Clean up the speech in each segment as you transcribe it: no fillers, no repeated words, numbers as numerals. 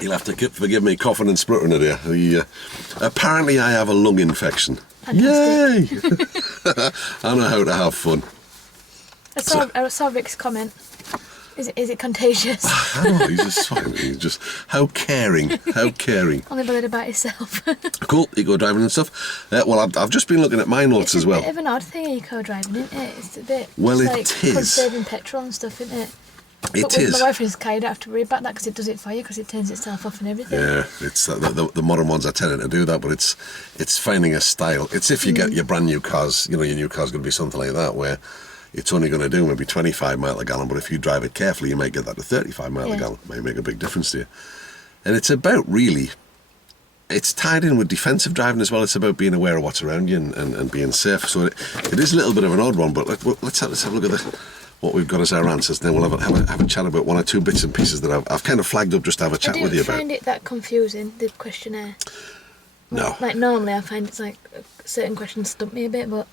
You'll have to forgive me coughing and spluttering it here. Apparently I have a lung infection. Yay! I know how to have fun. I saw Rick's comment. Is it contagious? I know, he's just how caring. Only bothered about yourself. Cool, eco-driving and stuff. Well, I've just been looking at my notes as well. It's a bit of an odd thing, eco-driving, isn't it? It's a bit... Well, it's it is. conserving petrol and stuff, isn't it? It is. My boyfriend's car, you don't have to worry about that because it does it for you because it turns itself off and everything. Yeah, it's the modern ones are tending to do that, but it's finding a style. It's if you get your brand new cars, your new car's going to be something like that where it's only going to do maybe 25 mile a gallon, but if you drive it carefully, you might get that to 35 mile a gallon. It may make a big difference to you. And it's about really, it's tied in with defensive driving as well. It's about being aware of what's around you and being safe. So it is a little bit of an odd one, but let's have a look at what we've got as our answers. Then we'll have a chat about one or two bits and pieces that I've kind of flagged up just to have a chat with you about. I didn't find it that confusing, the questionnaire. No. Like normally I find it's like certain questions stump me a bit, but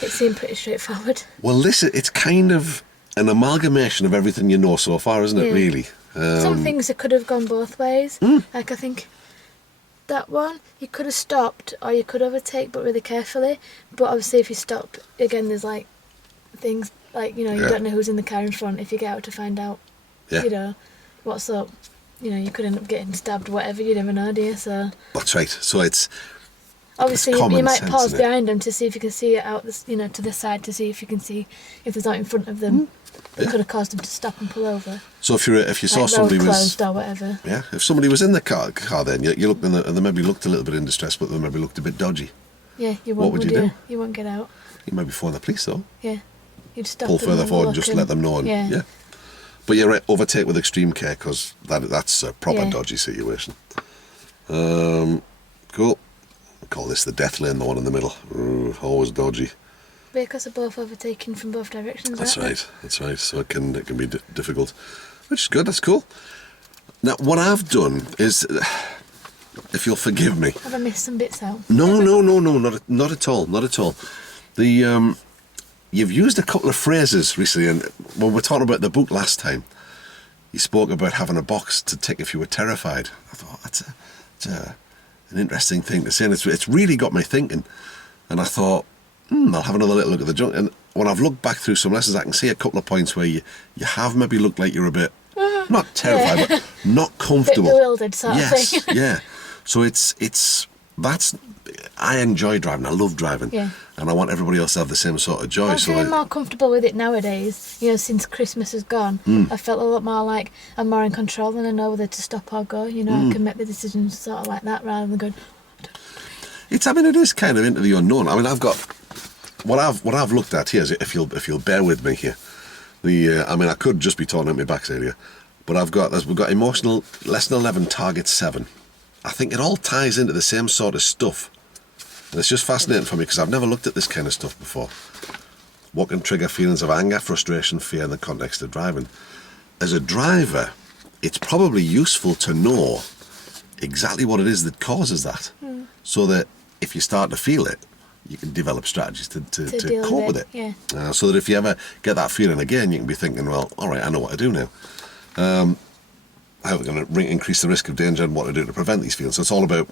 it seemed pretty straightforward. Well, it's kind of an amalgamation of everything you know so far, isn't it, really? Some things that could have gone both ways. Like I think that one, you could have stopped or you could overtake, but really carefully. But obviously if you stop, again, there's like things like, you don't know who's in the car in front if you get out to find out, what's up. You could end up getting stabbed, whatever, you never know, do you? So that's right. So it's... Obviously, you might pause behind them to see if you can see it out, to the side to see if you can see if there's out in front of them. It could have caused them to stop and pull over. So if you saw somebody was or whatever. Yeah, if somebody was in the car, then you looked and they maybe looked a little bit in distress, but they maybe looked a bit dodgy. Yeah, what would you do? You wouldn't get out. You might be phone the police though. Yeah, you'd stop. Pull further forward and just let them know. Yeah. But you're right, overtake with extreme care because that's a proper dodgy situation. Cool. Call this the death lane, the one in the middle. Ooh, always dodgy. Because they're both overtaken from both directions. That's right. So it can be difficult, which is good. That's cool. Now, what I've done is, if you'll forgive me. Have I missed some bits out? No, not at all. You've used a couple of phrases recently, and when we were talking about the book last time, you spoke about having a box to tick if you were terrified. I thought that's an interesting thing to say, and it's really got me thinking. And I thought, I'll have another little look at the junk. And when I've looked back through some lessons, I can see a couple of points where you have maybe looked like you're a bit, not terrified, but not comfortable. A bit bewildered sort of thing. Yes, yeah. So I enjoy driving. I love driving. Yeah. And I want everybody else to have the same sort of joy. I'm feeling more comfortable with it nowadays. Since Christmas has gone, I felt a lot more like I'm more in control and I know whether to stop or go. I can make the decisions sort of like that rather than going. It is kind of into the unknown. I mean, I've got what I've looked at here. Is if you'll bear with me here, I could just be talking at my backside here, but we've got emotional lesson 11, target 7. I think it all ties into the same sort of stuff. And it's just fascinating for me because I've never looked at this kind of stuff before. What can trigger feelings of anger, frustration, fear in the context of driving? As a driver, it's probably useful to know exactly what it is that causes that, so that if you start to feel it, you can develop strategies to cope with it. Yeah. So that if you ever get that feeling again, you can be thinking, well, all right, I know what to do now. How we're going to increase the risk of danger and what to do to prevent these feelings. So it's all about,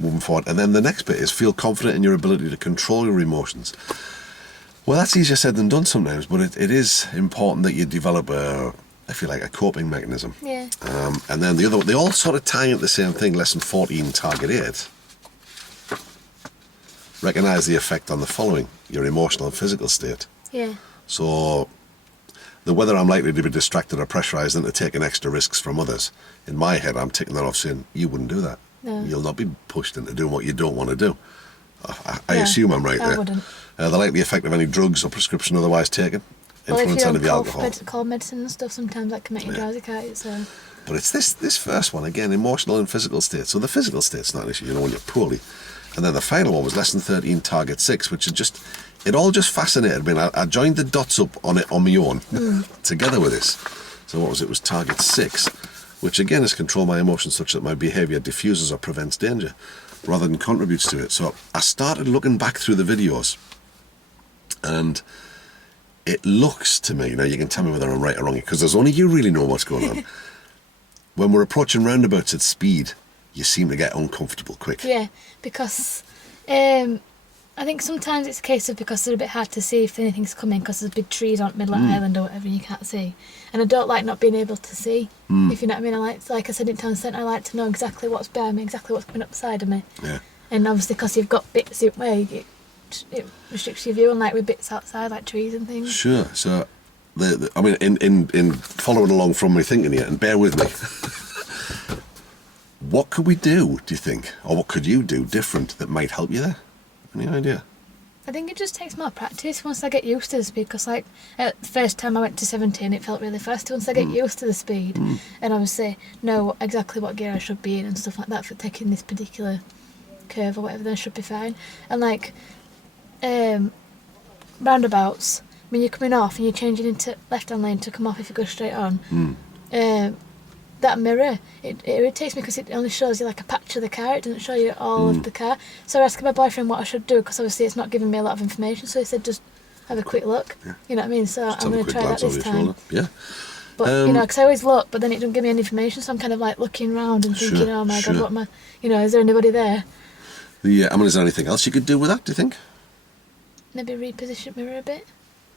moving forward. And then the next bit is feel confident in your ability to control your emotions. Well, that's easier said than done sometimes, but it is important that you develop a coping mechanism. Yeah. And then they all sort of tie into the same thing. Lesson 14, target 8. Recognise the effect on the following: your emotional and physical state. Yeah. So, whether I'm likely to be distracted or pressurised into taking extra risks from others, in my head I'm ticking that off saying, you wouldn't do that. No. You'll not be pushed into doing what you don't want to do. I assume I'm right there. I wouldn't. The likely effect of any drugs or prescription otherwise taken, influence under the alcohol. Cold medicine and stuff, sometimes that can make you drowsy, can't it? So. But it's this first one, again, emotional and physical state. So the physical state's not an issue, when you're poorly. And then the final one was lesson 13, target 6, which is it all just fascinated me. I joined the dots up on it on my own, together with this. So what was it? It was target 6, which again is control my emotions such that my behaviour diffuses or prevents danger, rather than contributes to it. So I started looking back through the videos, and it looks to me, now you can tell me whether I'm right or wrong, because there's only you really know what's going on, when we're approaching roundabouts at speed, you seem to get uncomfortable quick. Yeah, because I think sometimes it's a case of because they're a bit hard to see if anything's coming because there's big trees on middle of island or whatever and you can't see. And I don't like not being able to see, if you know what I mean. Like I said in town centre, I like to know exactly what's behind me, exactly what's coming up beside of me. Yeah. And obviously because you've got bits in way, it restricts your view, and like with bits outside, like trees and things. Sure. So, I mean, in following along from me thinking here, and bear with me, what could we do you think, or what could you do different that might help you there? Any idea? I think it just takes more practice once I get used to the speed, because like the first time I went to 17 it felt really fast. Once I get used to the speed and obviously know exactly what gear I should be in and stuff like that for taking this particular curve or whatever, then I should be fine. And like roundabouts, when you're coming off and you're changing into left hand lane to come off if you go straight on, that mirror, it irritates me because it only shows you like a patch of the car, it doesn't show you all of the car. So I asked my boyfriend what I should do, because obviously it's not giving me a lot of information, so he said just have a quick look, you know what I mean. So Just I'm have a going to quick try that glance over this your time. shoulder. Yeah. But you know, because I always look but then it doesn't give me any information, so I'm kind of like looking around and thinking, Sure, oh my sure. god, what am I, you know, is there anybody there? I mean, is there anything else you could do with that, do you think? Maybe reposition mirror a bit.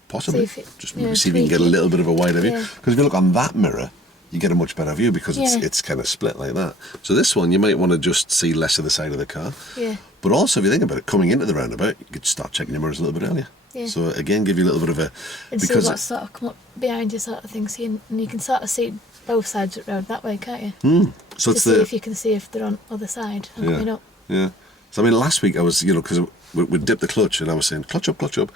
Possibly. See if it- Just you maybe know, see if you can get a tweak it. little bit of a wider view. Yeah. Because if you look on that mirror, you get a much better view because Yeah. it's kind of split like that. So this one, you might want to just see less of the side of the car. Yeah. But also, if you think about it, coming into the roundabout, you could start checking your mirrors a little bit earlier. Yeah. So again, give you a little bit of a... And see because what's sort of come up behind you, sort of thing. See, and you can sort of see both sides of the road that way, can't you? so To it's see the... if you can see if they're on other side and coming up. Yeah. So I mean, last week I was, because we dipped the clutch and I was saying, clutch up.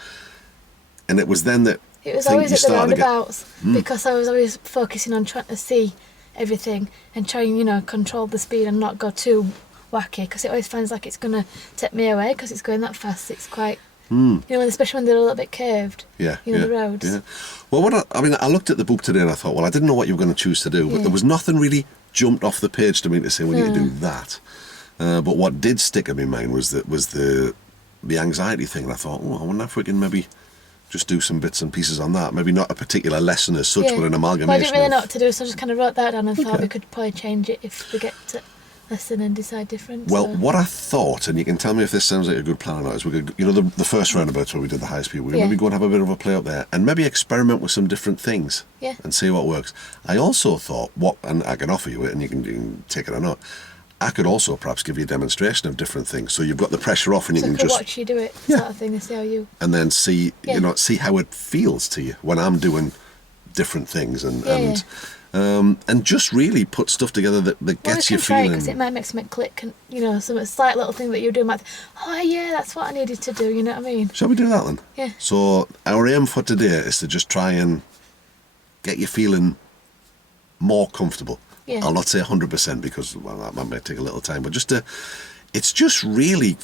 And it was then that... It was I think always you at the started to get- roundabouts because I was always focusing on trying to see everything and trying, control the speed and not go too wacky, because it always feels like it's going to take me away because it's going that fast. It's quite, especially when they're a little bit curved, Yeah, the roads. Yeah. Well, I looked at the book today and I thought, well, I didn't know what you were going to choose to do, but Yeah. there was nothing really jumped off the page to me to say we need to do that. But what did stick in my mind was the anxiety thing, and I thought, I wonder if we can maybe just do some bits and pieces on that. Maybe not a particular lesson as such, but an amalgamation. Well, I didn't really know of- what to do, so I just kind of wrote that down and thought we could probably change it if we get to listen and decide different. Well, so. what I thought, and you can tell me if this sounds like a good plan or not, is we could, the first roundabouts where we did the high speed, we could Yeah. maybe go and have a bit of a play up there and maybe experiment with some different things and see what works. I also thought, and I can offer you it and you can take it or not, I could also perhaps give you a demonstration of different things. So you've got the pressure off and you So I can could just... watch you do it, sort of thing, and see how you... And then see, see how it feels to you when I'm doing different things and just really put stuff together that gets you feeling. Because it might make something click, and some slight little thing that you do might. Oh yeah, that's what I needed to do. You know what I mean? Shall we do that then? Yeah. So our aim for today is to just try and get you feeling more comfortable. Yeah. I'll not say 100% because that might take a little time, but it's just really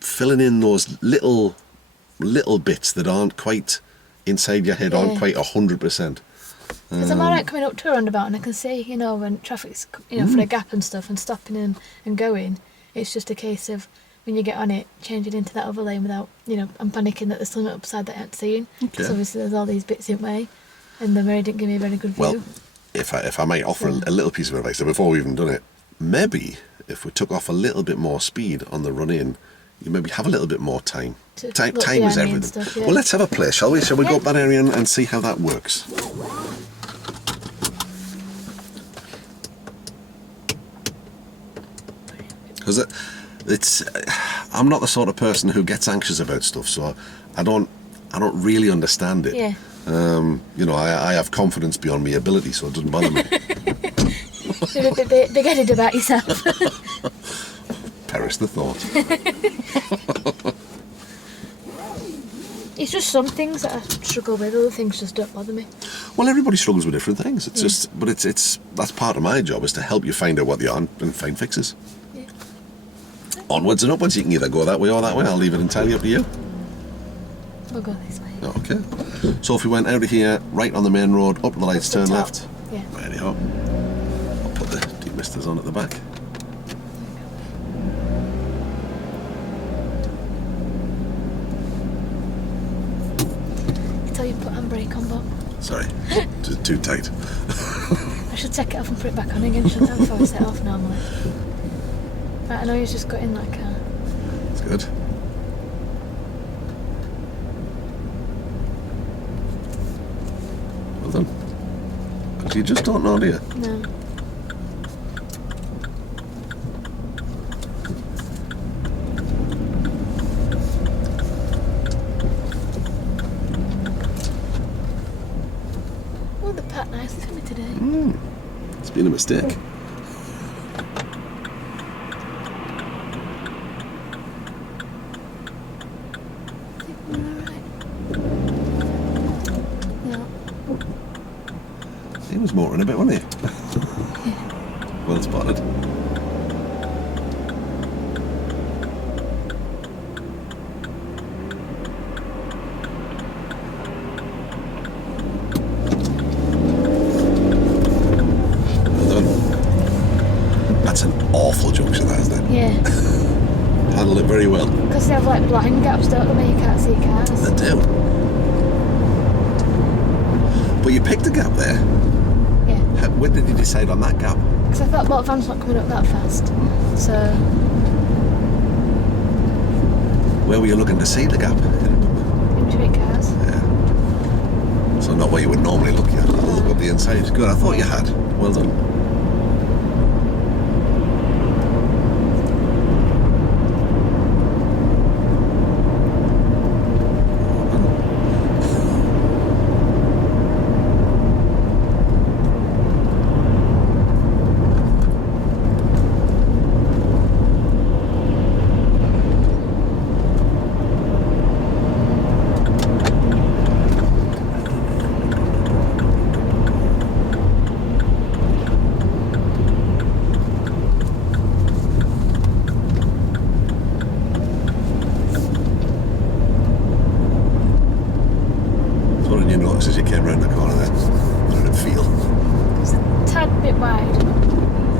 filling in those little bits that aren't quite inside your head, aren't quite 100%. Because I'm alright coming up to a roundabout and I can see, when traffic's, for a gap and stuff and stopping and going. It's just a case of when you get on it, changing into that other lane without, I'm panicking that there's something upside that I ain't seeing. Because obviously there's all these bits in way, and the mirror didn't give me a very good view. Well, if I might offer a little piece of advice, so before we've even done it, maybe if we took off a little bit more speed on the run in, you maybe have a little bit more time. Time is behind me and everything. stuff, yeah. Well, let's have a play, shall we? Shall we go up that area and see how that works? Because I'm not the sort of person who gets anxious about stuff, so I don't really understand it. Yeah. I have confidence beyond my ability, so it doesn't bother me. You're a bit big-headed about yourself. Perish the thought. It's just some things that I struggle with, other things just don't bother me. Well, everybody struggles with different things. It's just, but it's that's part of my job, is to help you find out what they are and find fixes. Yeah. Onwards and upwards. You can either go that way or that way. I'll leave it entirely up to you. We'll go this way. Okay. So if we went out of here, right on the main road, up the lights, Up the turn top. left. Yeah. There you go. I'll put the demisters on at the back. Until you put handbrake on, but Sorry, too tight. I should take it off and put it back on again, shouldn't I, before I set it off normally. Right, I know he's just got in that car. It's good. Well done. Because you just don't know, do you? No. Oh, they packed nicely for me today. It's been a mistake. He was motoring a bit, wasn't he? Well spotted. Well done. That's an awful junction, that, isn't it? Yeah. Handle it very well. Because they have like blind gaps, don't they? You can't see cars. They do. But you picked a gap there. Yeah. When did you decide on that gap? Because I thought, well, the van's not coming up that fast. So, Where were you looking to see the gap? in between cars. Yeah. So not where you would normally look at. Look up the inside. Good, I thought you had. Well done. What did you notice as you came round the corner there? What did it feel? It's a tad bit wide.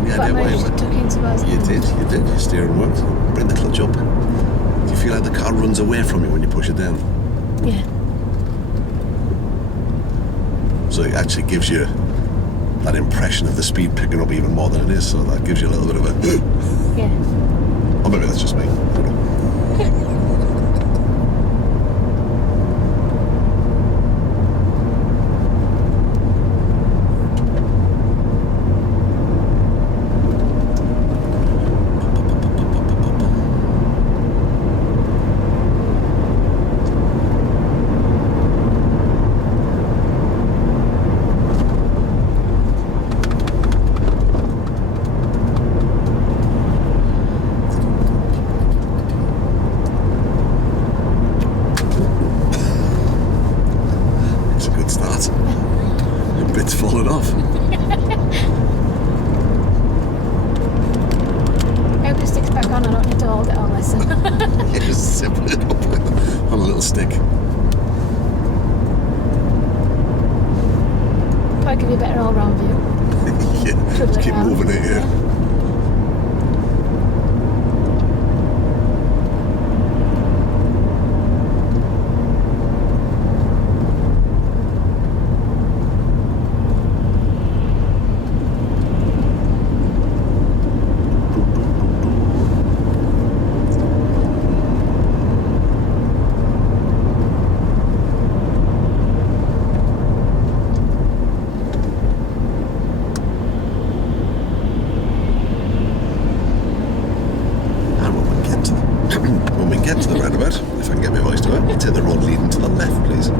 Yeah, But I wait, managed to tuck in towards You the end. did. Your steering worked. Bring the clutch up. Do you feel like the car runs away from you when you push it down? Yeah. So it actually gives you that impression of the speed picking up even more than it is, so that gives you a little bit of a... Yeah. Or maybe that's just me. I don't know. It's a good start. Your bit's falling off. I hope it sticks back on. I don't need to hold it all lesson. You just zip it up on a little stick. Probably give you a better all-round view. Yeah, Twiddle just it keep round. moving it, yeah. When we get to the roundabout, if I can get my voice to it, take the road leading to the left, please.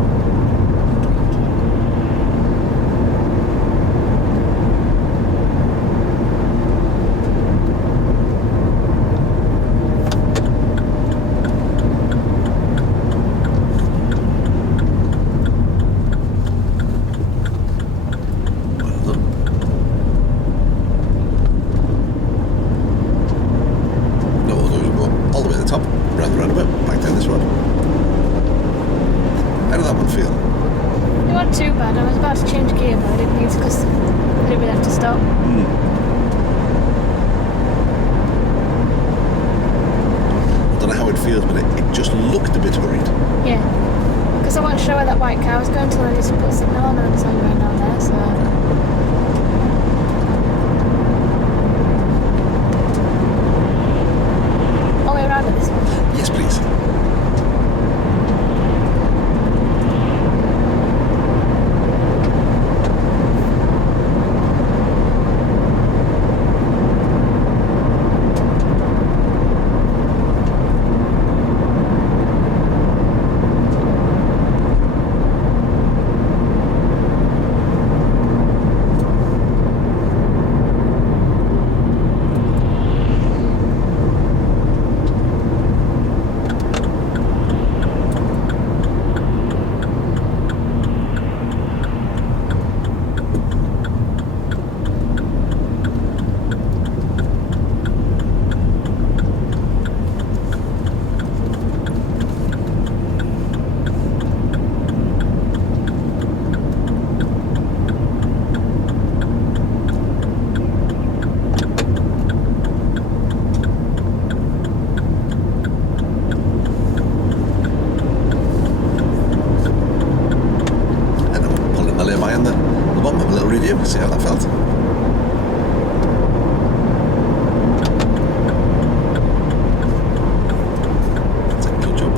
Well done. No, we'll go all the way to the top, round the roundabout, back down this road. How did that one feel? It wasn't too bad. I was about to change gear, but I didn't need to because I didn't really have to stop. I don't know how it feels, but it just looked a bit hurried. Yeah. Because I wasn't sure where that white car was going until I just put a signal on and it's only going down there, so... See how that felt. Good job.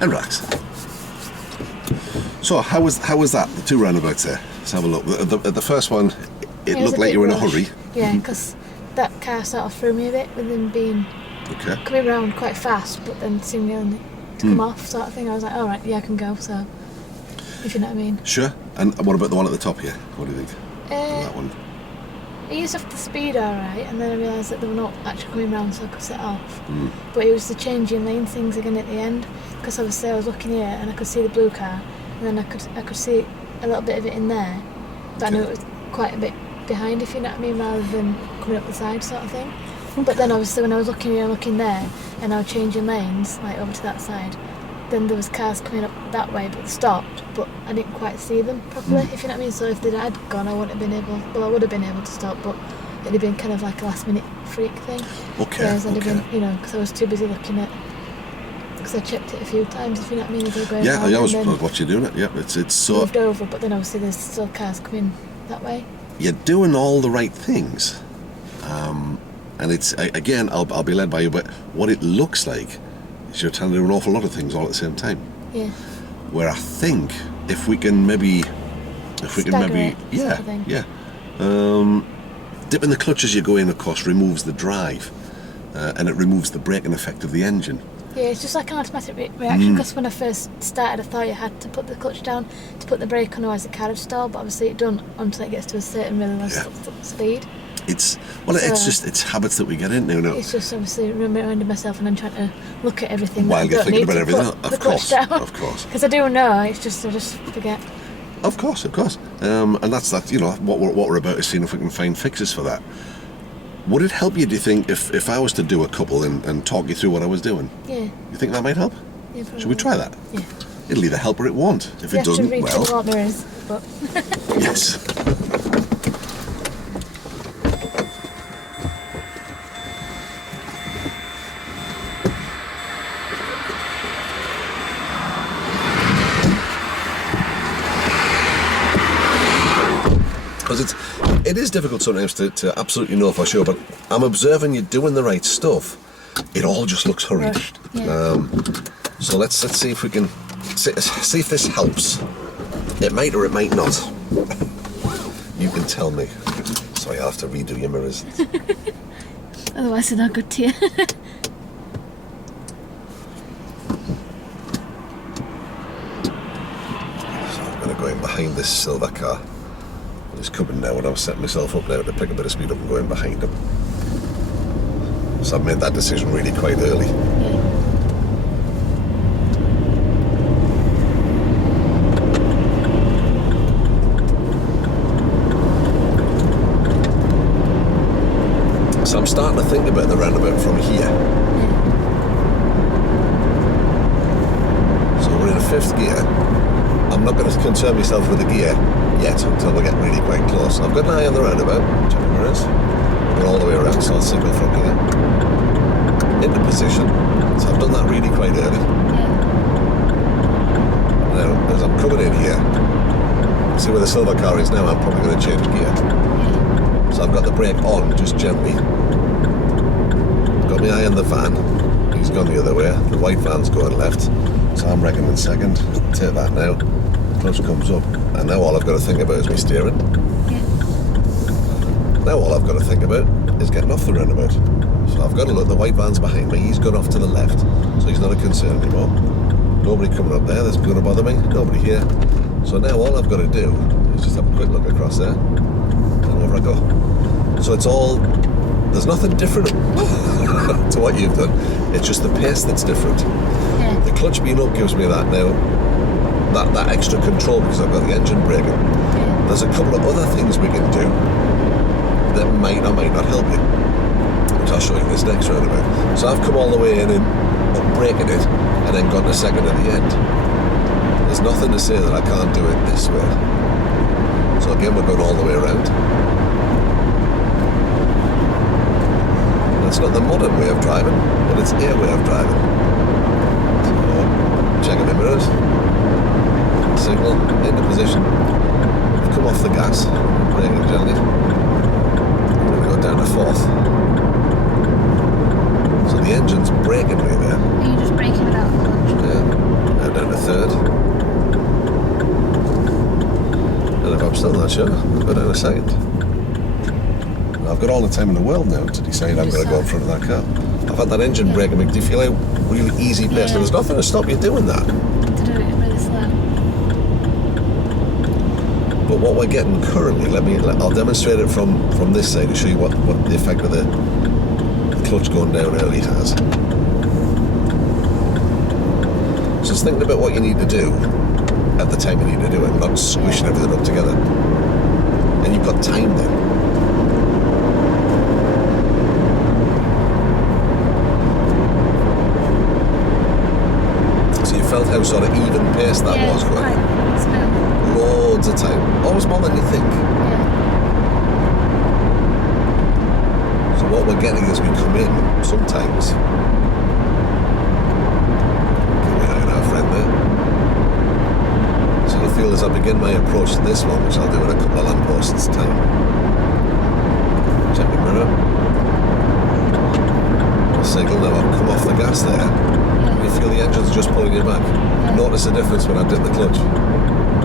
And relax. So how was that? The 2 roundabouts there. Let's have a look. The first one, it was looked a like bit you were in a rushed. hurry. Yeah, because that car sort of threw me a bit with them being Okay. coming round quite fast, but then seeming to come off sort of thing. I was like, all right, yeah, I can go. So, if you know what I mean. Sure. And what about the one at the top here? What do you think? That one. I used off the speed all right, and then I realised that they were not actually coming round, so I could set off. But it was the changing lane things again at the end, because obviously I was looking here and I could see the blue car, and then I could see a little bit of it in there, but I knew it was quite a bit behind, if you know what I mean, rather than coming up the side sort of thing. But then obviously when I was looking here and looking there, and I was changing lanes, like over to that side, then there was cars coming up that way, but they stopped, but I didn't quite see them properly, if you know what I mean. So if they had gone, I wouldn't have been able, well, I would have been able to stop, but it'd have been kind of like a last minute freak thing. Okay. Whereas I'd Okay. have been, you know, because I was too busy looking at, because I checked it a few times, if you know what I mean, as I was going Yeah, round, I was and then watching you doing it. Yeah, it's so moved over, but then obviously there's still cars coming that way. you're doing all the right things, and it's again, I'll be led by you, but what it looks like is you're trying to do an awful lot of things all at the same time. Yeah. Where I think if we can maybe, Stagger it, sort of thing. dipping the clutch as you go in, of course, removes the drive, and it removes the braking effect of the engine. Yeah, it's just like an automatic reaction, because when I first started I thought you had to put the clutch down to put the brake on, otherwise the car would stall, but obviously it don't until it gets to a certain really low speed. It's So- it's habits that we get into now. It's just obviously reminding myself, and I'm trying to look at everything While that I you're don't thinking need about to everything, put of the clutch course, down. of course. Because I do know, it's just I just forget. Of course. And that's that. You know what we're about is seeing if we can find fixes for that. Would it help you? Do you think if I was to do a couple and talk you through what I was doing? Yeah. You think that might help? Yeah, probably. Should we try that? Yeah. It'll either help or it won't. If You it have to doesn't, read through well, what there is, but yes. Because it is difficult sometimes to absolutely know for sure, but I'm observing you doing the right stuff. It all just looks hurried. rushed. Yeah. So let's see if we can see if this helps. It might or it might not. You can tell me. Sorry, I'll have to redo your mirrors. Otherwise they're not good to you. So I'm going to go in behind this silver car. He's coming now, and I was setting myself up now to pick a bit of speed up and go in behind him. So I've made that decision really quite early. Yeah. So I'm starting to think about the roundabout from here. So we're in a 5th gear. I'm not going to concern myself with the gear yet until we get really quite close. I've got an eye on the roundabout. Check the mirrors. We're all the way around, so I'll signal from here. Into position. So I've done that really quite early. Now, as I'm coming in here, see where the silver car is now, I'm probably going to change gear. So I've got the brake on, just gently. Got my eye on the van. He's gone the other way. The white van's going left. So I'm reckoning second. Take that now. Clutch comes up. And now all I've got to think about is my steering. Now all I've got to think about is getting off the roundabout. So I've got to look, the white van's behind me. He's gone off to the left. So he's not a concern anymore. Nobody coming up there that's going to bother me. Nobody here. So now all I've got to do is just have a quick look across there. And over I go. So it's all, there's nothing different to what you've done. It's just the pace that's different. Yeah. The clutch being up gives me that now, that extra control because I've got the engine braking. Yeah. There's a couple of other things we can do that might or might not help you, which I'll show you this next roundabout. So I've come all the way in and braking it and then gone to second at the end. there's nothing to say that I can't do it this way. So again, we're going all the way around. It's not the modern way of driving, but it's a way of driving. So, checking the mirrors, signal, into position, come off the gas, braking gently. I'm going to go down to fourth. So the engine's braking me there. Are you just braking without the clutch? Yeah, now down to third. And if I'm still not sure, I'll go down a second. I've got all the time in the world now to decide I'm going to go in front of that car. I've had that engine braking me. Do you feel like really easy pace? Yeah. There's nothing to stop you doing that. To do it really slow. But what we're getting currently, I'll demonstrate it from this side to show you what the effect of the clutch going down early has. So just thinking about what you need to do at the time you need to do it, not squishing everything up together. And you've got time then. Felt how sort of even paced that was going. Loads of time. Always more than you think. Yeah. So what we're getting as we come in, sometimes, we're hanging our friend there. So you'll feel as I begin my approach to this one, which I'll do in a couple of lampposts time. Check the mirror. Signal, now I've come off the gas there. You feel the engine's just pulling you back. Yeah. Notice the difference when I did the clutch.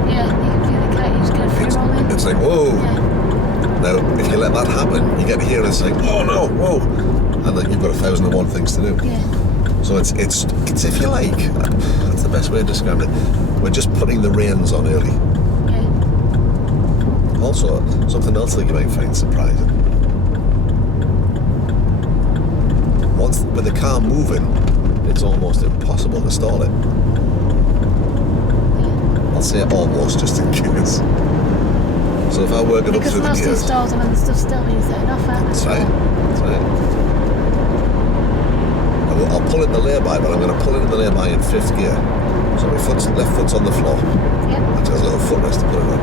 Yeah, you can feel the car, you just get free rolling. It's like, whoa. Yeah. Now, if you let that happen, you get here and it's like, oh no, whoa. And then you've got 1,001 things to do. Yeah. So it's if you like, that's the best way of describing it. We're just putting the reins on early. Yeah. Also, something else that you might find surprising. Once, with the car moving, it's almost impossible to stall it. Yeah. I'll say almost just in case. So if I work it up Because through the most of the gears... stalls are when the stuff's still when you set it off, aren't they? That's right, that's right. I'll pull in the lay-by, but I'm going to pull in the lay-by in 5th gear. So my left foot's on the floor. Yep. It has a little footrest to put it on.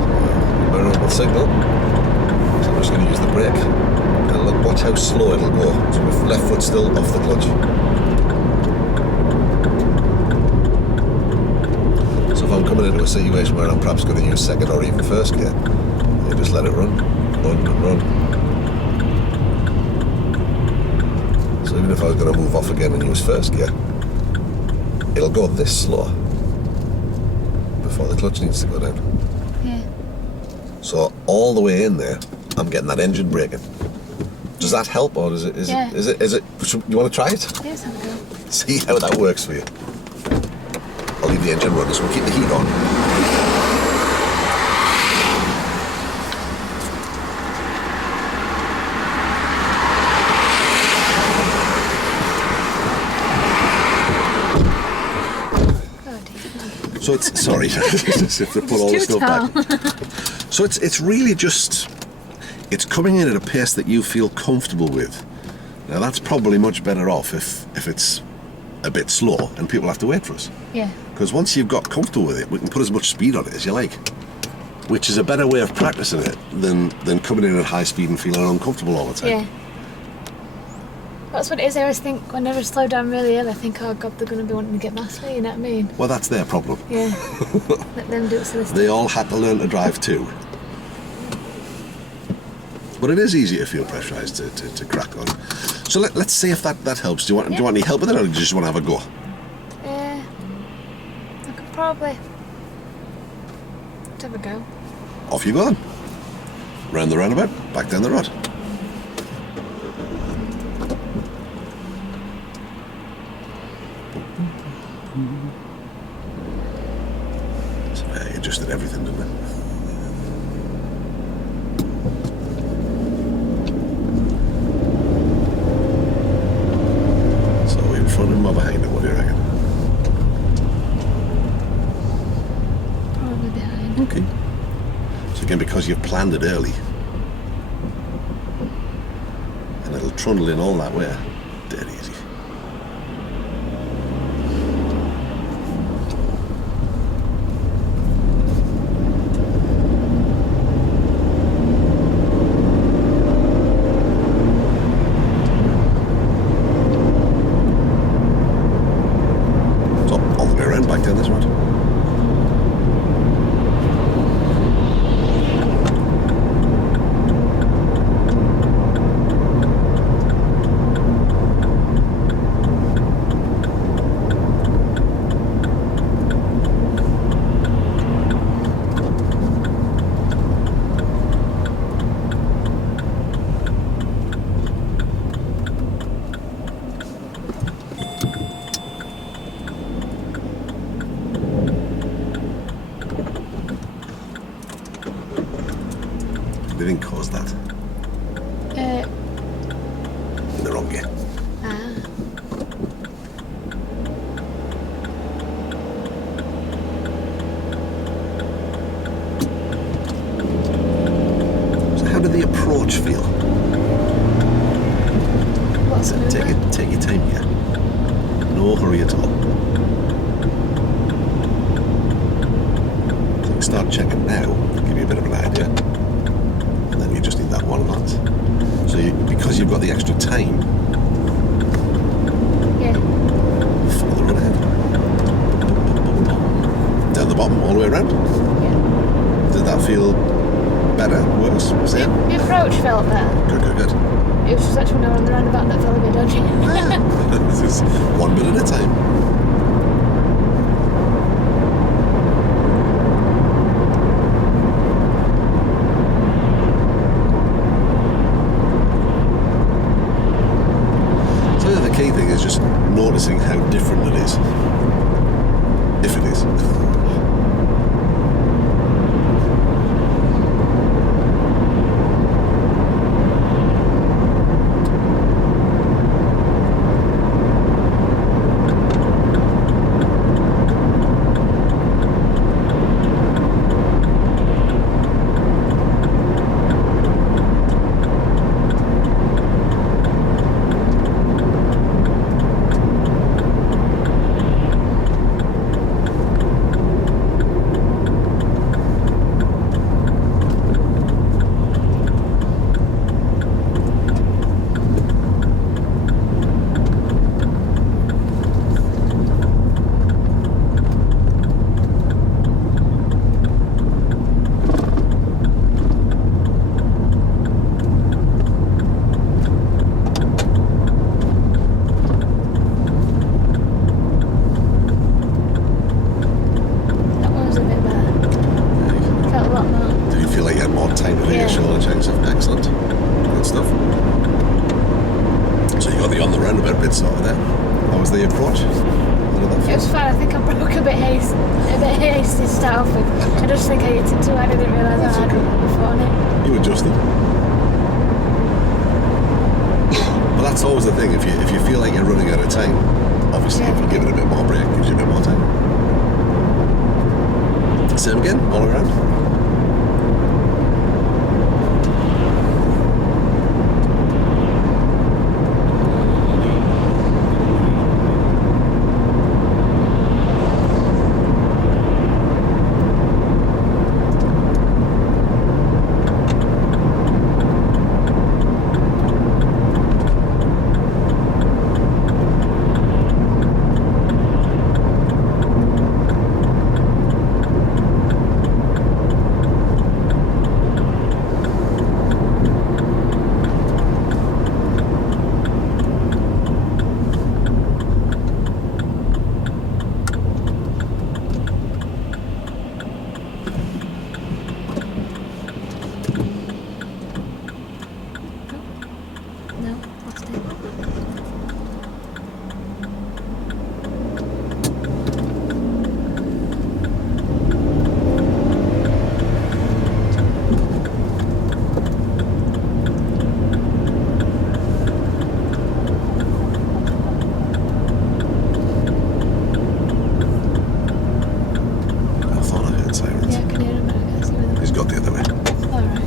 So, mirror will signal. So I'm just going to use the brake. And look, watch how slow it'll go. So my left foot's still off the clutch. So if I'm coming into a situation where I'm perhaps going to use 2nd or even 1st gear, you just let it run and run. So even if I was going to move off again and use 1st gear, it'll go this slow before the clutch needs to go down. Yeah. So all the way in there, I'm getting that engine braking. Does that help, or is it? You want to try it? Yes, have a go. See how that works for you. I'll leave the engine running, so we'll keep the heat on. Oh dear. So it's sorry, just have to put all the stuff back. So it's really just. It's coming in at a pace that you feel comfortable with. Now that's probably much better off if it's a bit slow and people have to wait for us. Yeah. Because once you've got comfortable with it, we can put as much speed on it as you like. Which is a better way of practicing it than coming in at high speed and feeling uncomfortable all the time. Yeah. That's what it is. I always think whenever I slow down really early, I think, oh God, they're going to be wanting to get past me, you know what I mean? Well, that's their problem. Yeah. Let them do it so They all had to learn to drive too. But it is easy to feel pressurised to crack on. So let's see if that helps. Do you want any help with it, or do you just want to have a go? I could probably have a go. Off you go then. Round the roundabout, back down the road. So I adjusted everything, didn't I? Front him or behind him, what do you reckon? Probably behind. Okay. So again, because you've planned it early, and it'll trundle in all that way, dead easy. wrong here. Ah. So how did the approach feel? What's So smoother? take your time here. No hurry at all. So you start checking now, give you a bit of an idea. And then you just need that one knot. So because you've got the extra time, Yeah. follow the run ahead. Down the bottom, all the way around. Yeah. Did that feel better, worse, same? The approach felt better. Good. It was just actually when I was on the roundabout that felt a bit dodgy. This is one bit at a time. So the key thing is just noticing how different it is. If it is. That one was a bit better. Felt a lot more. Did you feel like you had more time to do your Yeah. shoulder checks? Excellent. Good stuff. So you got the on the roundabout bit sorted there. How was the approach? How did that It feel? was fine. I think I broke a bit hasty to start off with. I just think I hit it too hard. I didn't realise That's I had okay. before on it. You adjusted. But that's always the thing. If you feel like you're running out of time, obviously if you give it a bit more break, it gives you a bit more time. Same again, all around. No, lost it. I thought I heard sirens. Yeah, I can hear him, but I can't see where they're. He's got the other way. Alright.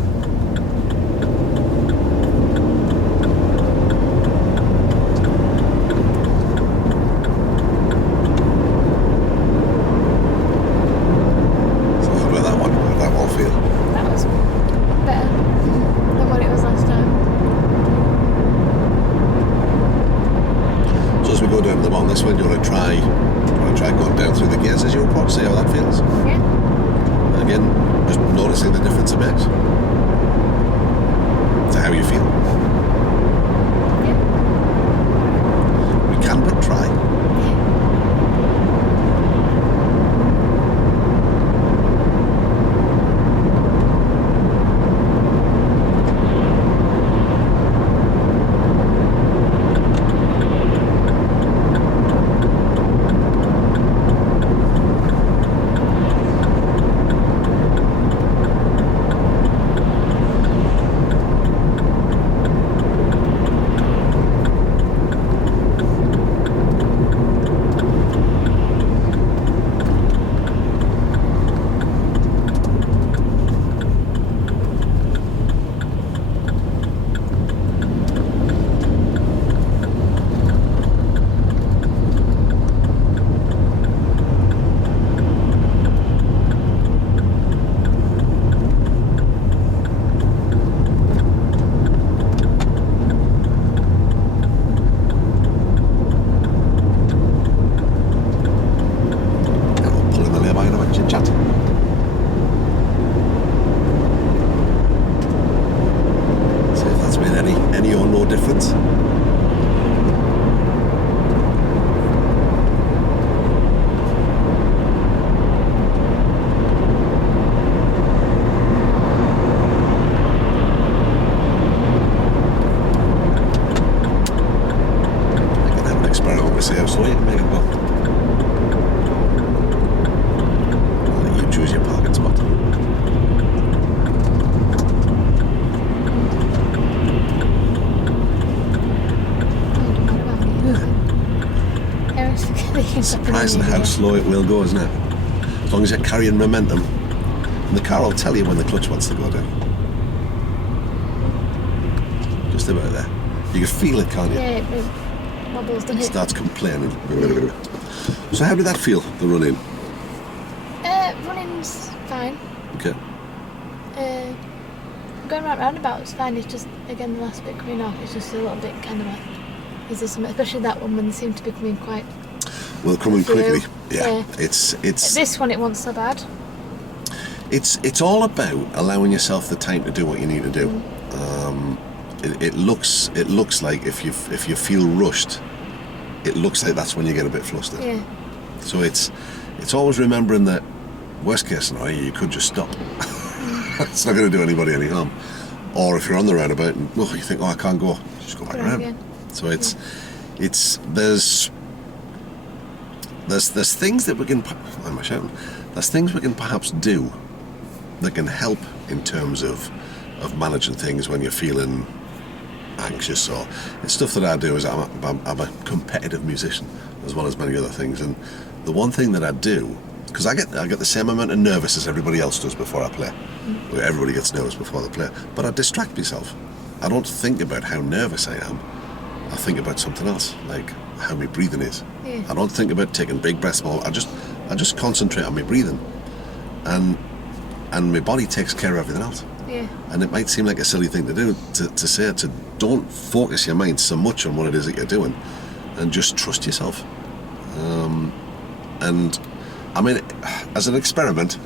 So how about that one? How did that one feel? That was better than what it was last time. So as we go down to the bottom this one, do you want to try going down through the gears as you approach, see how that feels? Yeah? And again, just noticing the difference a bit. So how you feel? Yeah. We can but try. slow you can make it go. I'll let you choose your parking spot. Surprising how slow it will go, isn't it? As long as you're carrying momentum. And the car will tell you when the clutch wants to go down. Just about there. You can feel it, can't you? Yeah, it wobbles, doesn't it? Starts complaining. So how did that feel, the run-in? Running's fine. Okay. Going around roundabouts fine. It's just, again, the last bit coming off, it's just a little bit kind of like, is there something, especially that one when they seem to be coming quite... Well, coming quickly. Yeah. It's This one, it wasn't so bad. It's all about allowing yourself the time to do what you need to do. It looks like if you feel rushed, it looks like that's when you get a bit flustered. Yeah. So it's always remembering that worst case scenario, you could just stop. It's not going to do anybody any harm. Or if you're on the roundabout and you think, I can't go, just go back around. Again. So there's things that we can. Why am I shouting? There's things we can perhaps do that can help in terms of managing things when you're feeling anxious, or it's stuff that I do is I'm a competitive musician as well as many other things, and the one thing that I do, because I get the same amount of nervous as everybody else does before I play. Everybody gets nervous before they play, but I distract myself. I don't think about how nervous I am. I think about something else, like how my breathing is. Yeah. I don't think about taking big breaths. I just concentrate on my breathing, and my body takes care of everything else. Yeah. And it might seem like a silly thing to do, to say, to don't focus your mind so much on what it is that you're doing, and just trust yourself. And I mean, as an experiment,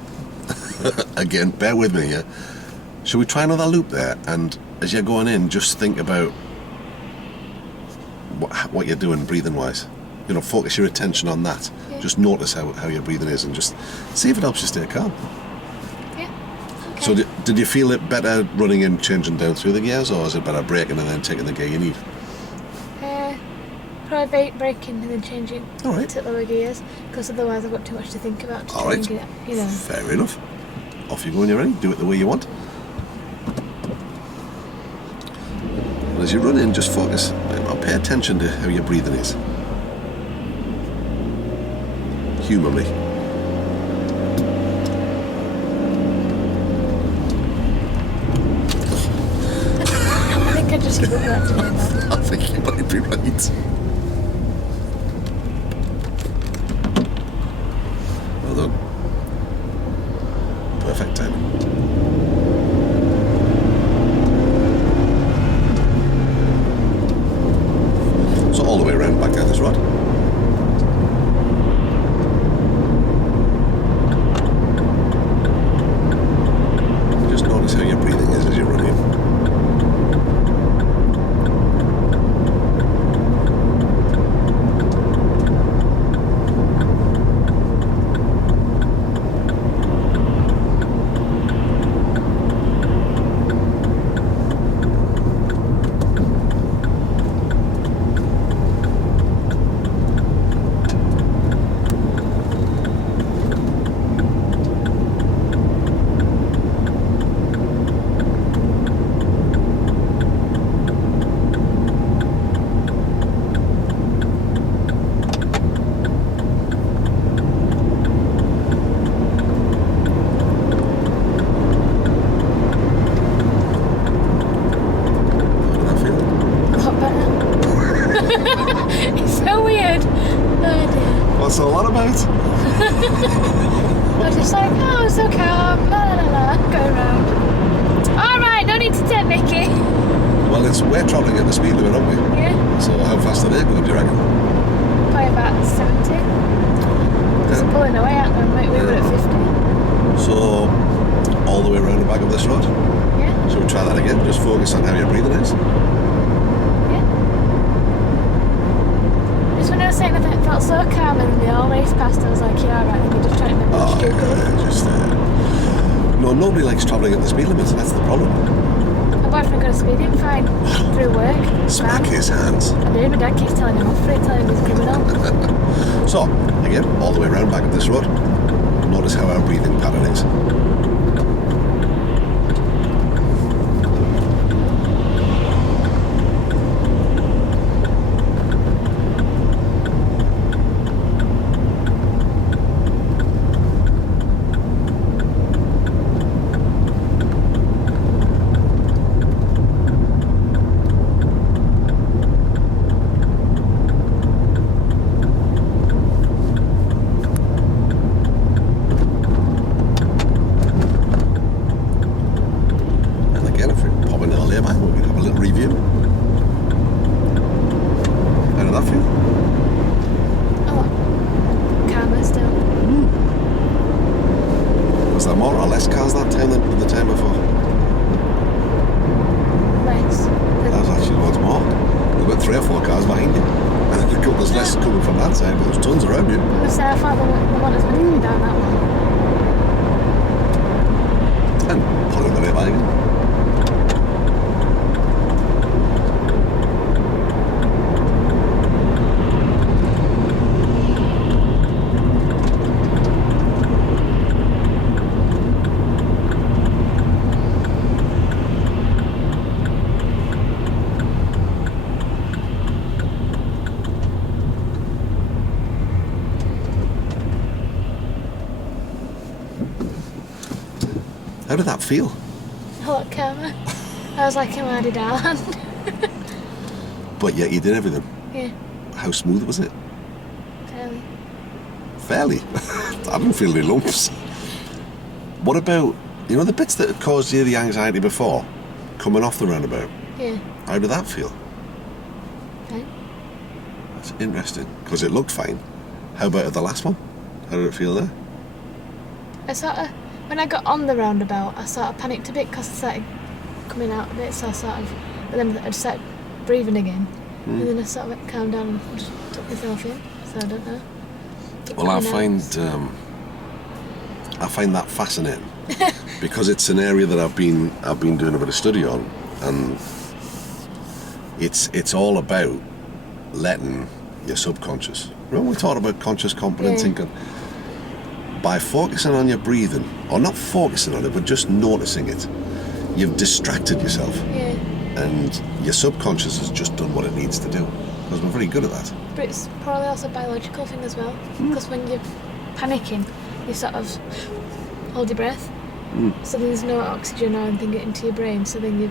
again, bear with me here. Shall we try another loop there? And as you're going in, just think about what you're doing breathing-wise. Focus your attention on that. Yeah. Just notice how your breathing is, and just see if it helps you stay calm. Yeah. Okay. So did you feel it better running in, changing down through the gears, or is it better braking and then taking the gear you need? Probably braking and then changing All right. to lower gears, because otherwise I've got too much to think about. To All try right. and get, Fair enough. Off you go when you're ready. Do it the way you want. And as you run in, just focus. Pay attention to how your breathing is. Humour me. I think I just give up that to me. I think you might be right. Well done. Perfect timing. So all the way around back down this rod. Just notice how your breathing is as you run in. What's all that about? I was just like, oh, so calm, la la la la, going round. Alright, no need to take Nikki. Well, we're travelling at the speed limit, aren't we? Yeah, So how fast are they going, do you reckon? probably about 70. Just pulling away at them, we were at 50. So, all the way around the back of this road? Yeah, Shall we try that again? Just focus on how your breathing is. yeah. Just when I was saying that it felt so calm and they all raced past, I was like, yeah, alright, let me just try to remember what to do. No, nobody likes travelling at the speed limit, that's the problem. I My boyfriend got a speeding fine through work. Smack Van. his hands. I do, my dad keeps telling him off for it, telling him he's a criminal. So, again, all the way around back up this road. Notice how our breathing pattern is. How did that feel? A lot calmer. I was like, am I down? But yet you did everything. Yeah. How smooth was it? Fairly. Fairly? I didn't feel any lumps. What about, you know, the bits that had caused you the anxiety before? Coming off the roundabout? Yeah. How did that feel? Fine. That's interesting, because it looked fine. How about at the last one? How did it feel there? I sort of, when I got on the roundabout, I sort of panicked a bit because I started coming out a bit, so I sort of, but then I just started breathing again, and then I sort of calmed down and just took myself in, so I don't know. Well, I find that fascinating because it's an area that I've been doing a bit of study on, and it's all about letting your subconscious. Remember we talked about conscious, competent thinking? By focusing on your breathing, or not focusing on it, but just noticing it, you've distracted yourself. Yeah. And your subconscious has just done what it needs to do. Because we're very good at that. But it's probably also a biological thing as well. Because when you're panicking, you sort of hold your breath. So there's no oxygen or anything getting into your brain. So then you're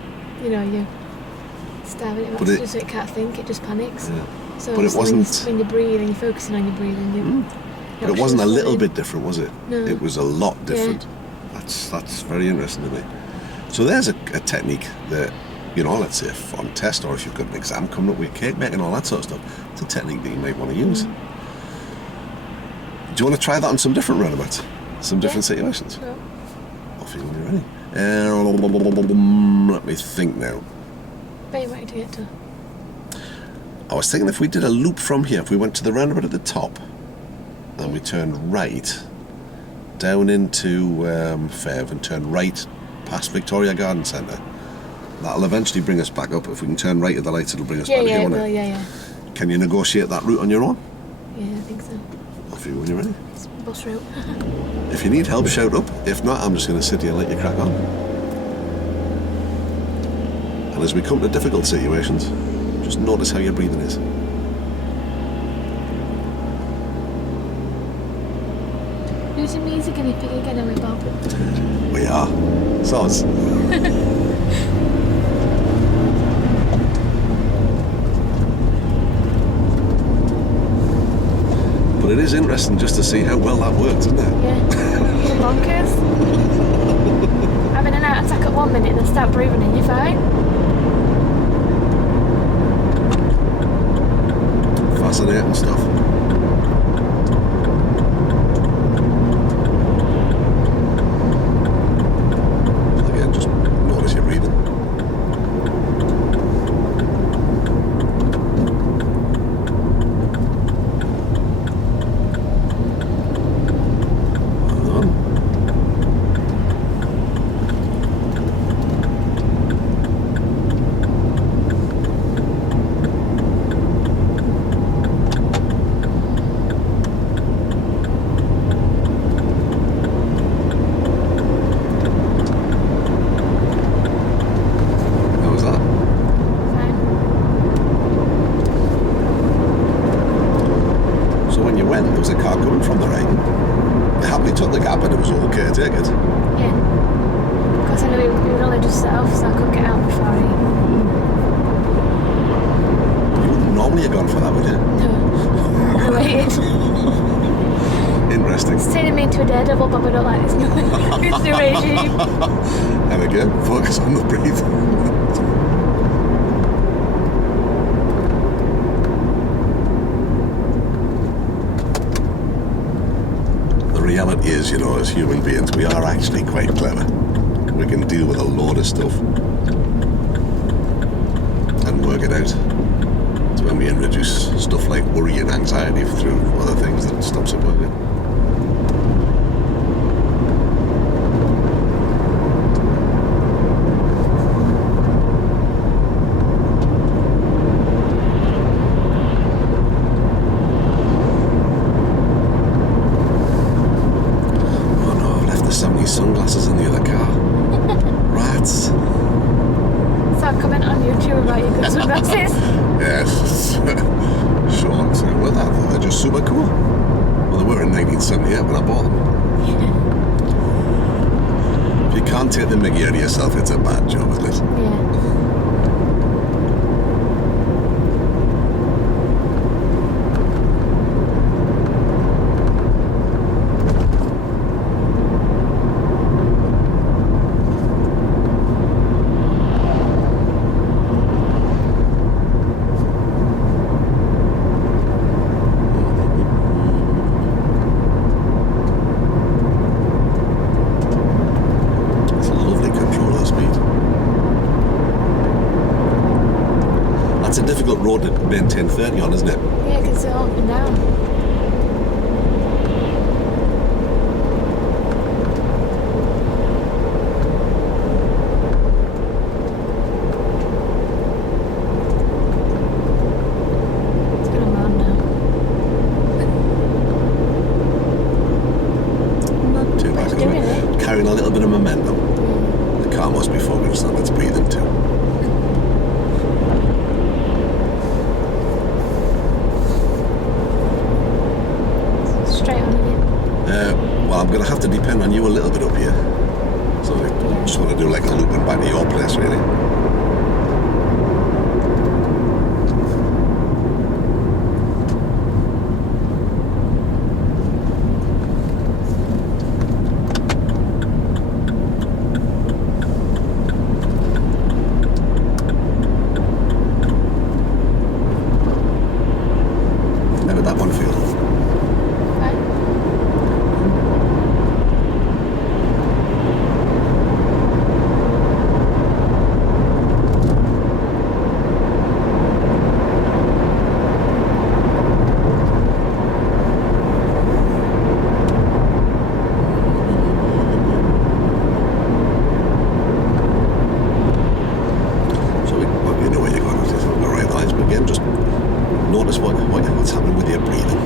starving it of oxygen, so it can't think, it just panics. Yeah. So but it wasn't. When you breathe and you're focusing on your breathing, But it wasn't a little bit different, was it? No. It was a lot different. Yeah. That's very interesting to me. So there's a technique that, you know, let's say if on test or if you've got an exam coming up with cake making, all that sort of stuff, it's a technique that you might want to use. Do you want to try that on some different roundabouts? Some different situations? No. Off you when you're ready. Let me think now. But you wanted to get to. I was thinking if we did a loop from here, if we went to the roundabout at the top, and we turned right down into Fev and turn right past Victoria Garden Centre, that'll eventually bring us back up. If we can turn right at the lights, it'll bring us back again, won't it? Yeah. Can you negotiate that route on your own? Yeah, I think so. Off you when you're ready. It's bus route. If you need help, shout up. If not, I'm just going to sit here and let you crack on. And as we come to difficult situations, just notice how your breathing is. Using me as a guinea pig again, are we, Bob? We are. Soz. But it is interesting just to see how well that works, isn't it? Yeah. Bonkers. Having an heart attack at 1 minute and then start breathing and you're fine. Fascinating stuff. Again, just notice your breathing. went, there was a car coming from the right. They happily took the gap and it was okay to take it. Yeah. Because I know he would only just set off, so I could get out before he... You wouldn't normally have gone for that, would you? No. I waited. Interesting. It's turning me into a daredevil, but I don't like this new regime. And again, focus on the breathing. The reality is, you know, as human beings, we are actually quite clever. We can deal with a load of stuff and work it out. It's when we introduce stuff like worry and anxiety through other things that stops it working. Sunglasses in the other car. Rats. So I'll comment on YouTube about your good sunglasses. Yes. Sean said, well, they're just super cool. Well, they were in 1978 when I bought them. If you can't take the mickey out of yourself, it's a bad job, isn't it? Yeah. That's a difficult road to maintain 30 on, isn't it? Yeah, because it's all up and down. It's gonna moan now. Not too bad. Doing it. Carrying a little bit of momentum. The car must be focused on its breathing too. Well, I'm going to have to depend on you a little bit up here. So I just want to do like a looping back to your place, really. How did that one feel? Notice what's happening with your breathing.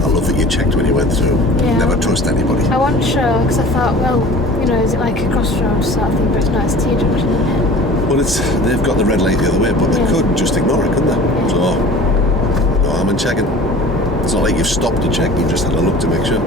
I love that you checked when you went through. Yeah. Never trust anybody. I wasn't sure because I thought, well, you know, is it like a crossroads sort of thing? But it's not. It's T-junction, isn't it? Well, they've got the red light the other way, but they could just ignore it, couldn't they? Yeah. So, no harm in checking. It's not like you've stopped to check, you've just had a look to make sure.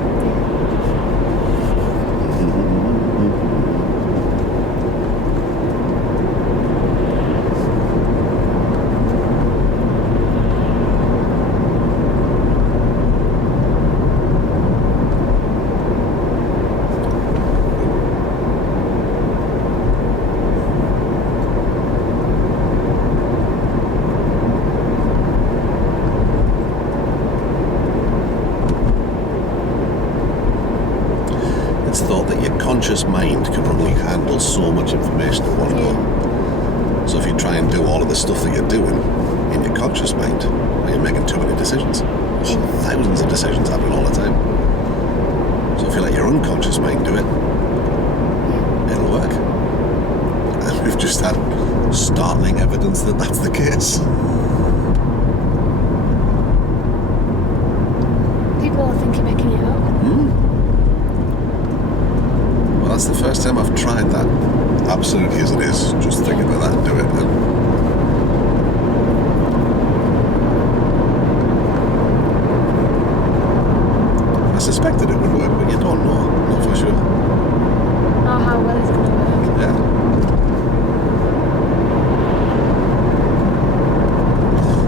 It's thought that your conscious mind can only handle so much information at one go. So if you try and do all of the stuff that you're doing in your conscious mind, well, you're making too many decisions. Thousands of decisions happen all the time. So if you let your unconscious mind do it, it'll work. And we've just had startling evidence that that's the case. absolutely as it is. Just think about that and do it. I suspected it would work, but you don't know. Not for sure. Oh, how well is it going to work? Yeah.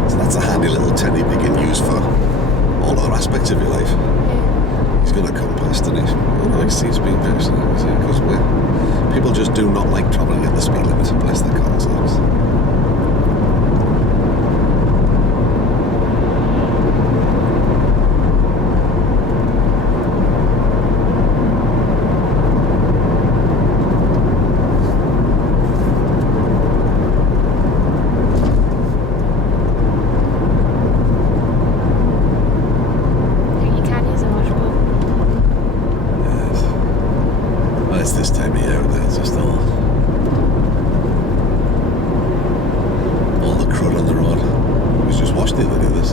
So that's a handy little teddy we can use for all other aspects of your life. Yeah. He's going to come past, and he's being very slow, because people just do not like travelling at the speed limit, bless their cars. This time of year, there's just all the crud on the road. It was just washed the other day, this.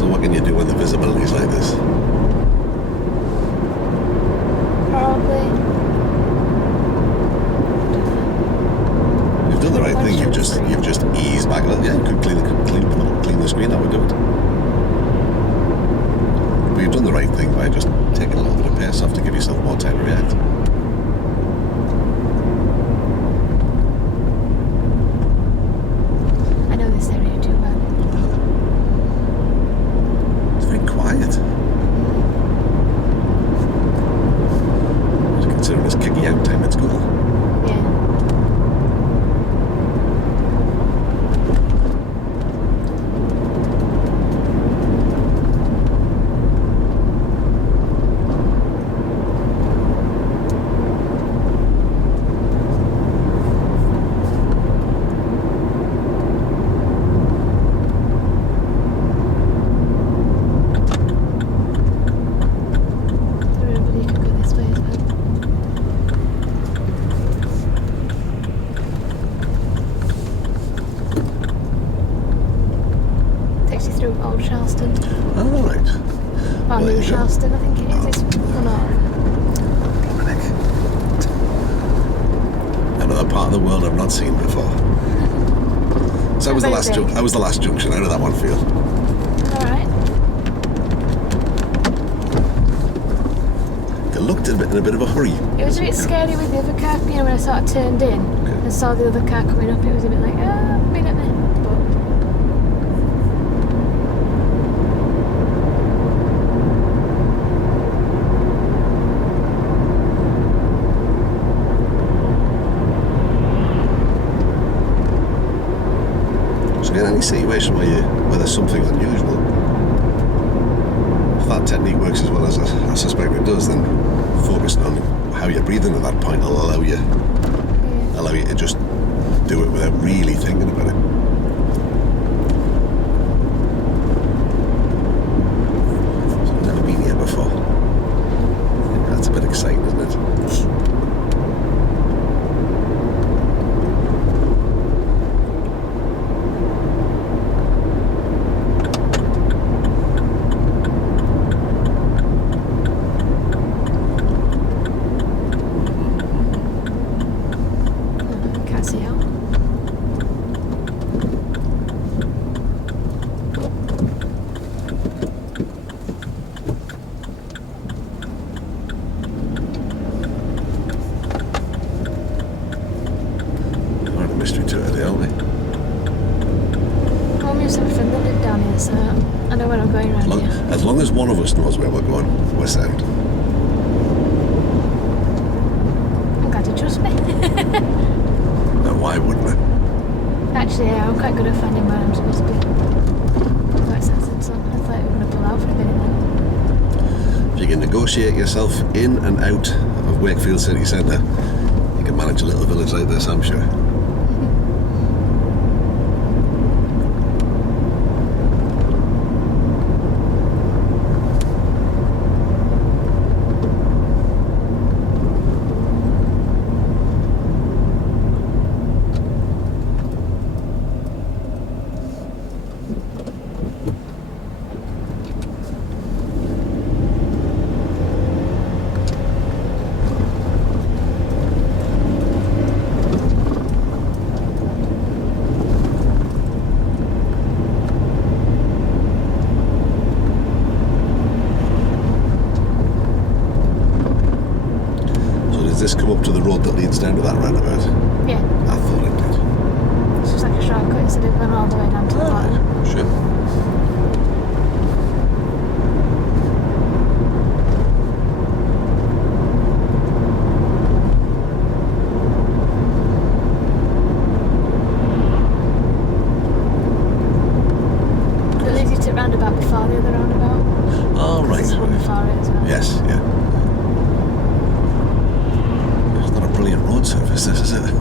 So what can you do when the visibility is like this? Probably. You've done the right thing. You've just eased back a little. Yeah, you could clean the screen. That would do it. But you've done the right thing by just taking a little bit of pace off to give yourself more time to react. I know this area too well. It's very quiet. Considering it's kicking out time at school. Yeah. Everybody could go this way as well. Takes you through Old Charleston. All right. Or Well, New there you go. Charleston, I think it is. It's Another part of the world I've not seen before. So that was the Very last. big. That was the last junction. How did that one feel? alright. It looked in a bit of a hurry. It was a bit scary with the other car, you know, when I sort of turned in and saw the other car coming up, it was a bit like, minute me. But So in any situation where there's something unusual, if that technique works as well as I suspect it does, then focusing on how you're breathing at that point will allow you to just do it without really thinking about it. So I've never been here before. That's a bit exciting, isn't it? can't see how. Quite a mystery to it, aren't we? Well, me and some friend that live down here, so I know where I'm going around here. As long as one of us knows where we're going, we're sound. I'm glad you trust me. Now, why wouldn't I? Actually, yeah, I'm quite good at finding where I'm supposed to be. Quite sensitive, so I thought we were going to pull out for a minute then. If you can negotiate yourself in and out of Wakefield City Centre, you can manage a little village like this, I'm sure. come up to the road that leads down to that roundabout? Yeah. I thought it did. It's just like a shortcut instead of going all the way down to the bottom. Sure. It leads you to roundabout before the other roundabout. Oh, right. There's one before it as well. Yes, yeah. It's not a brilliant road surface, this, is it?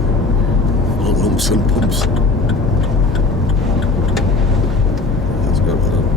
All lumps and bumps. That's good, well done.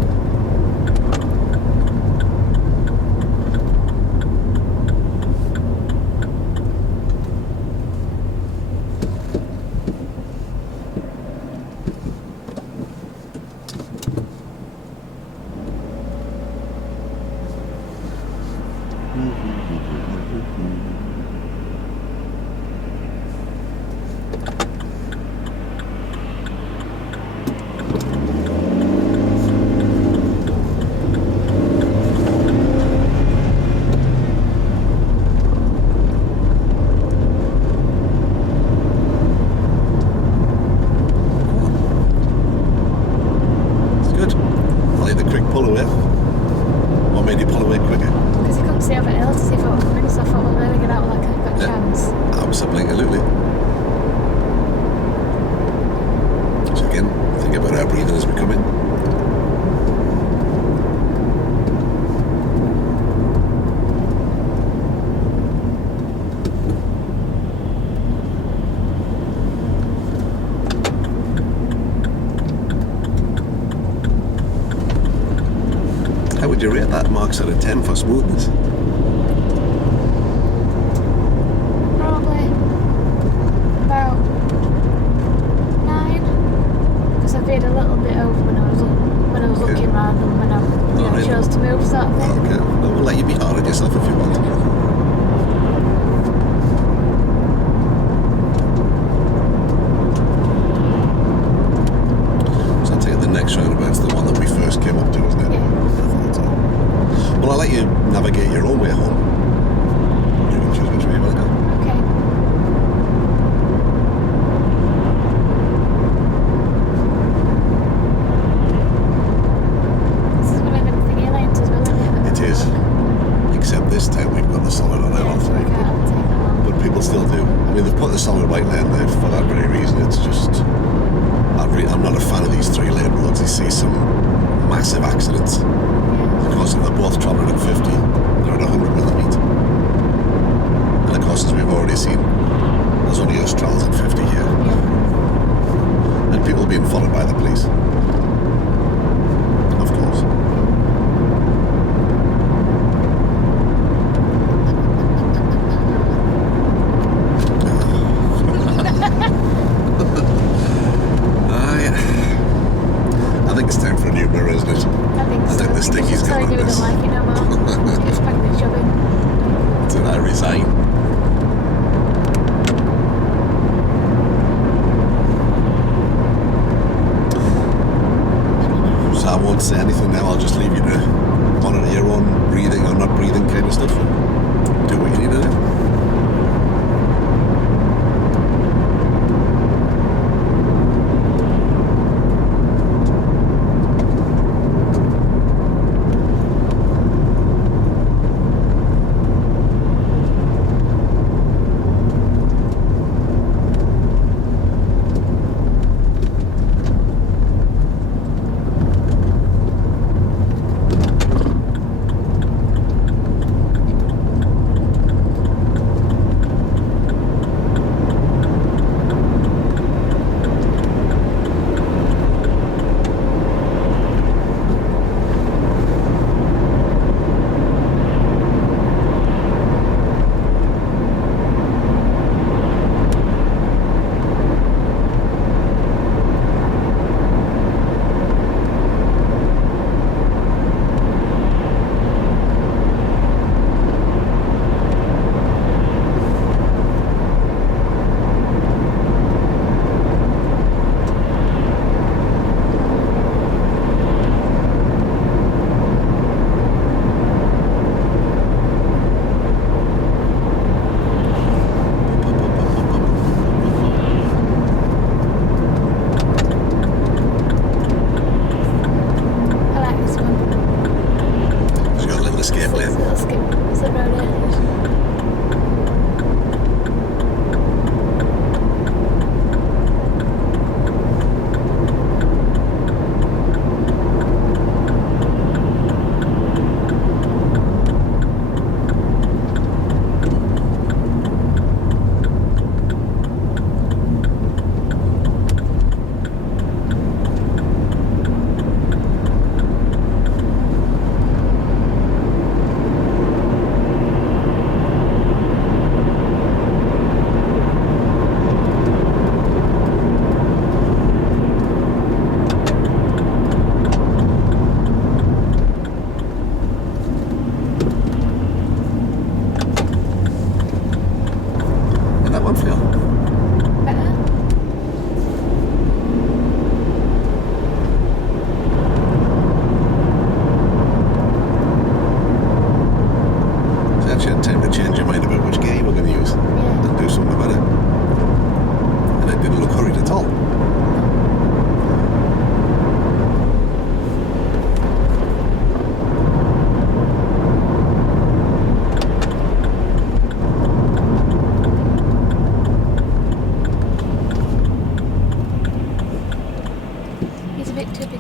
It's good. I like the quick pull away. What made you pull away quicker? Because you couldn't see over the hill to see if it was coming, so I thought we'll really get out like a quick Yeah. chance. Absolutely. So again, think about our breathing as we come in. How would you rate that marks out of 10 for smoothness? Probably about 9. Because I veered a little bit over when I was Okay. looking round and when I Alright. chose to move sort of thing. Okay, well, we'll let you be hard on yourself if you want. So I take it the next roundabout's the one that we first came up to, isn't it? Yeah. I thought so. Well, I'll let you navigate your own way home. You can choose which way you want to go. Okay. This is one of them thingy lanes as well, isn't it? It is. Except this time we've got the solid on Yeah, so I L3. can't take that on. But people still do. I mean, they've put the solid white lane there for that very reason. It's just... I'm not a fan of these 3-lane roads. You see some massive accidents. Yeah. Of course, if they're both travelling at 50, they're at 100 when they meet. And of course, as we've already seen, there's only us travels at 50 here. Yeah. And people being followed by the police. Of course. I think it's time for a new mirror, isn't it? I think so. I think the sticky's just gone telling you on we this. don't like it no more. It's back the job in. Until I resign. So I won't say anything now, I'll just leave you to monitor your own breathing or not breathing kind of stuff. Do what you need to do.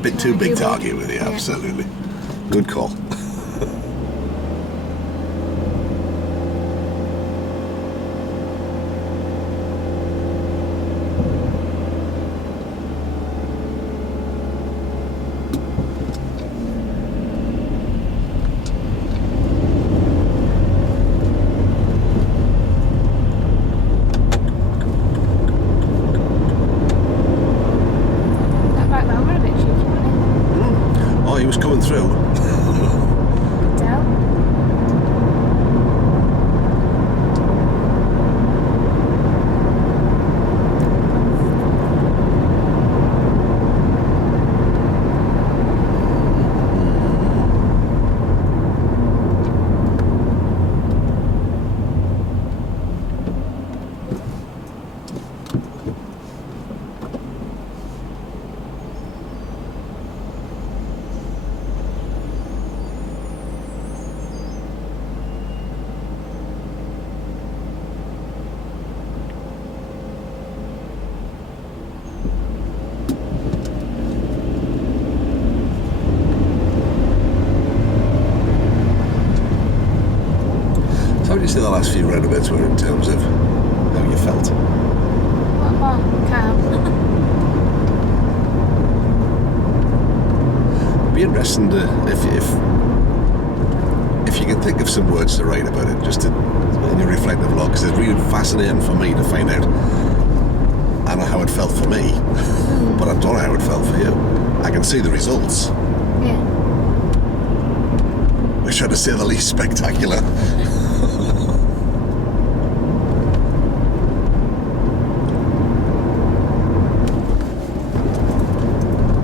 bit too big to argue with you, absolutely. Good call. That right round were a bit cheeky, wasn't Oh, he was coming through. it? Down. How would you say the last few roundabouts were in terms of how you felt? What more? Calm. It'd be interesting to, if you can think of some words to write about it, just to, in your reflective log, because it's really fascinating for me to find out. I know how it felt for me, but I don't know how it felt for you. I can see the results, Yeah. which are to say the least spectacular.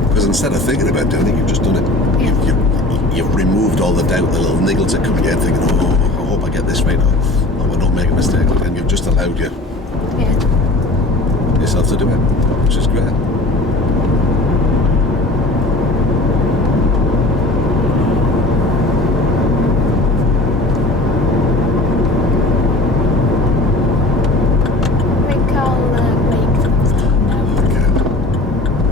Because instead of thinking about doing it, you've just done it. Yeah. You've removed all the doubt, the little niggles that come again, thinking, oh, I hope I get this right, or I don't make a mistake, and you've just allowed yourself to do it, which is great. I think I'll make things now. Okay.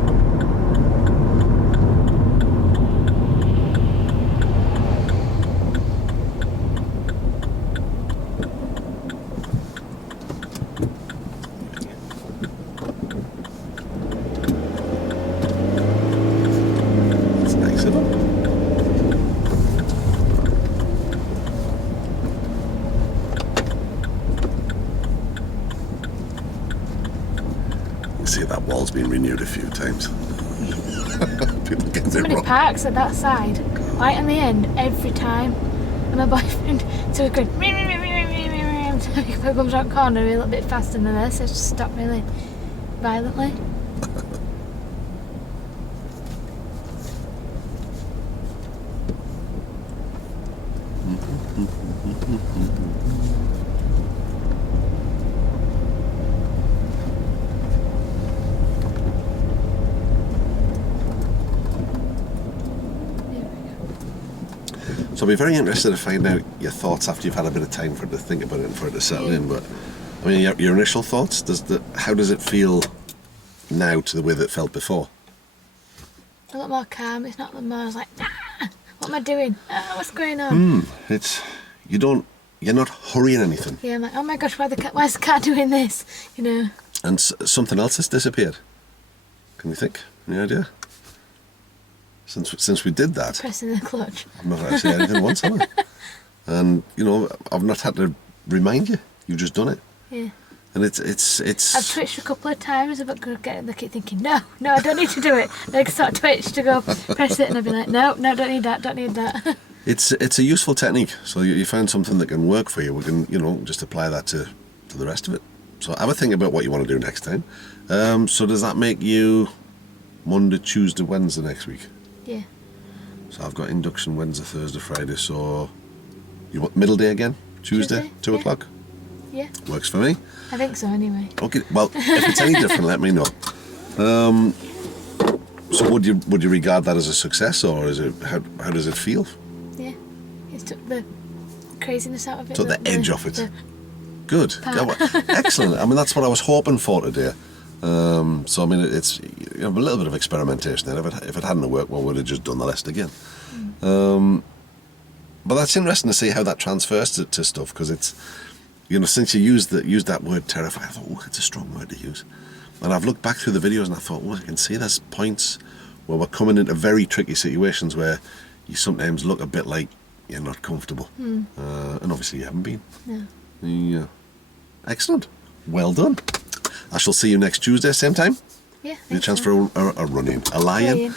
It's nice of them. You see that wall's been renewed a few times. People get it Somebody wrong. parks at that side, right on the end, every time. And my boyfriend, so we're going, so he comes around the corner a little bit faster than this, so I just stop really violently. So I'll be very interested to find out your thoughts after you've had a bit of time for it to think about it and for it to settle in. But I mean, your initial thoughts. How does it feel now to the way that it felt before? A lot more calm. It's not the more I was like, what am I doing? What's going on? You're not hurrying anything. Yeah, I'm like, oh my gosh, why is the car doing this? You know. And something else has disappeared. Can you think? Any idea? Since we did that, Pressing the clutch. I've not actually anything once, have I? And I've not had to remind you. You've just done it. Yeah. And it's. I've twitched a couple of times, but I keep thinking, no, I don't need to do it. And I sort of twitch to go press it, and I'd be like, no, don't need that. It's a useful technique. So you find something that can work for you. We can just apply that to the rest of it. So have a think about what you want to do next time. So does that make you Monday, Tuesday, Wednesday next week? Yeah. So I've got induction Wednesday, Thursday, Friday. So you want middle day again? Tuesday, 2 yeah. o'clock? Yeah. Works for me. I think so anyway. Okay. Well, if it's any different, let me know. So would you regard that as a success, or is it how does it feel? Yeah. It's took the craziness out of it. Took the edge off it. the- Good. Part. Excellent. I mean, that's what I was hoping for today. So I mean, you know, a little bit of experimentation there. If it hadn't worked, well, we'd have just done the rest again. But that's interesting to see how that transfers to stuff, because it's, you know, since you used that word terrify, I thought, oh, it's a strong word to use. And I've looked back through the videos and I thought, oh, I can see there's points where we're coming into very tricky situations where you sometimes look a bit like you're not comfortable. And obviously you haven't been. No. Yeah. Excellent. Well done. I shall see you next Tuesday, same time. Yeah. Your chance for a run-in. A lie-in.